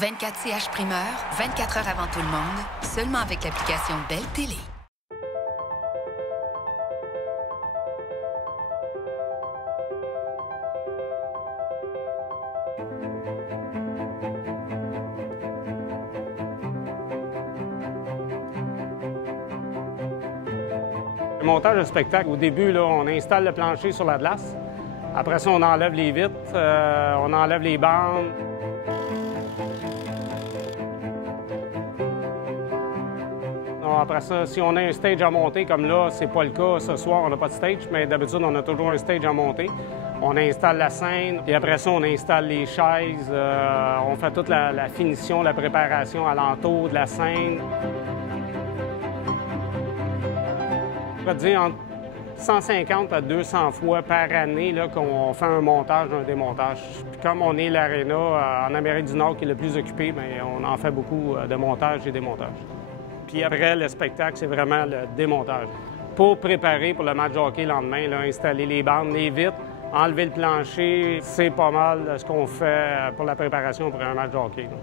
24 CH primeur, 24 heures avant tout le monde, seulement avec l'application Belle Télé. Le montage de spectacle, au début, là, on installe le plancher sur la glace. Après ça, on enlève les vitres, on enlève les bandes. Après ça, si on a un stage à monter, comme là, c'est pas le cas ce soir, on n'a pas de stage, mais d'habitude, on a toujours un stage à monter. On installe la scène, puis après ça, on installe les chaises, on fait toute la finition, la préparation alentour de la scène. Je pourrais dire entre 150 à 200 fois par année qu'on fait un montage, un démontage. Puis comme on est l'Arena en Amérique du Nord qui est le plus occupé, bien, on en fait beaucoup de montage et démontage. Puis après, le spectacle, c'est vraiment le démontage. Pour préparer pour le match de hockey le lendemain, là, installer les bandes, les vitres, enlever le plancher, c'est pas mal ce qu'on fait pour la préparation pour un match de hockey, là.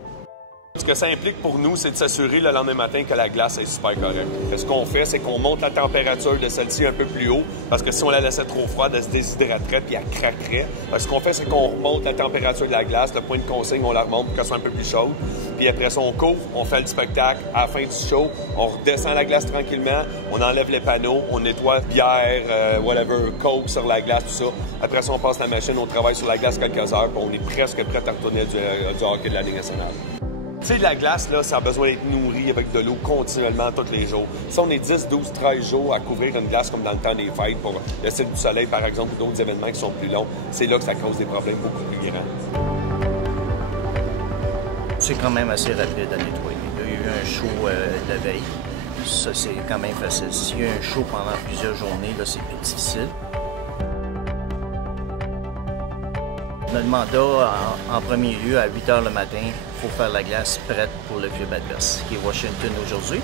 Ce que ça implique pour nous, c'est de s'assurer le lendemain matin que la glace est super correcte. Ce qu'on fait, c'est qu'on monte la température de celle-ci un peu plus haut, parce que si on la laissait trop froide, elle se déshydraterait puis elle craquerait. Ce qu'on fait, c'est qu'on remonte la température de la glace, le point de consigne, on la remonte pour qu'elle soit un peu plus chaude. Puis après ça, on couvre, on fait le spectacle. À la fin du show, on redescend la glace tranquillement, on enlève les panneaux, on nettoie bière, whatever, coke sur la glace, tout ça. Après ça, on passe la machine, on travaille sur la glace quelques heures, puis on est presque prêt à retourner du hockey de la Ligue nationale. Tu sais, la glace, là, ça a besoin d'être nourri avec de l'eau continuellement tous les jours. Si on est 10, 12, 13 jours à couvrir une glace comme dans le temps des fêtes pour le cirque du soleil, par exemple, ou d'autres événements qui sont plus longs, c'est là que ça cause des problèmes beaucoup plus grands. C'est quand même assez rapide à nettoyer. Il y a eu un show la veille. Ça, c'est quand même facile. S'il y a un show pendant plusieurs journées, là, c'est plus difficile. Notre mandat, en premier lieu, à 8 h le matin, il faut faire la glace prête pour le club adverse, qui est Washington aujourd'hui.